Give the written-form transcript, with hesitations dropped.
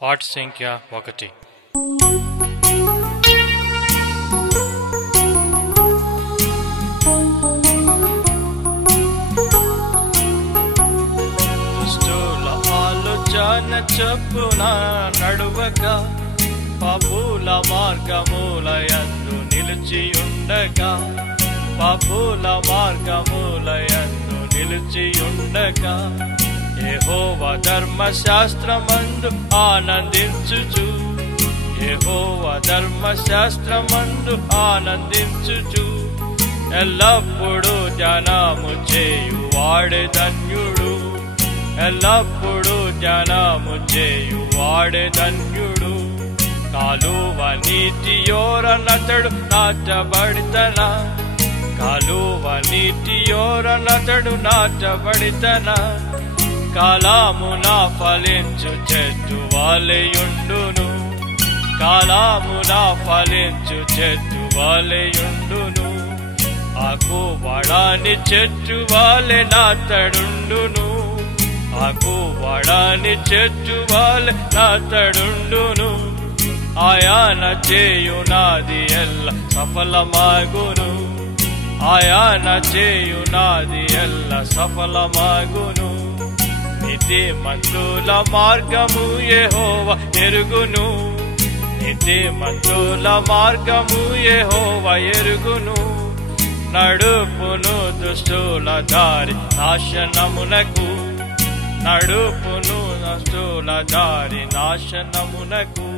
పాఠ సంఖ్య 1. దుష్టుల ఆలోచన చొప్పున నడువక పాపుల మార్గములయందు నిలిచియుండగా పాపుల మార్గములయందు నిలిచియుండగా యెహోవా ధర్మశాస్త్రమందు ఆనందించుచు యెహోవా ధర్మశాస్త్రమందు ఆనందించుచు ఎల్లప్పుడూ ధ్యానము చేయువాడే ధన్యుడు ఎల్లప్పుడూ ధ్యానము చేయువాడే ధన్యుడు కాలువ నీటియోరనతడు నాటబడితన కాలువ నీటియోరనతడు నాటబడితన కాలమున ఫలించు చెట్టు వాలెయుండును కాలమున ఫలించు చెట్టు వాలెయుండును ఆకు వడాని చెట్టు వాలె నాతడుండును ఆకు వడాని చెట్టు వాలె నాతడుండును ఆయన చేయునాది ఎల్ల సఫలమాగును ఆయన చేయునాది ఎల్ల సఫలమాగును నీతిమంతుల మార్గము యెహోవా ఎరుగును నీతిమంతుల మార్గము యెహోవా ఎరుగును నడుపును దుష్టుల దారి నాశనమునకు నడుపును దుష్టుల దారి నాశనమునకు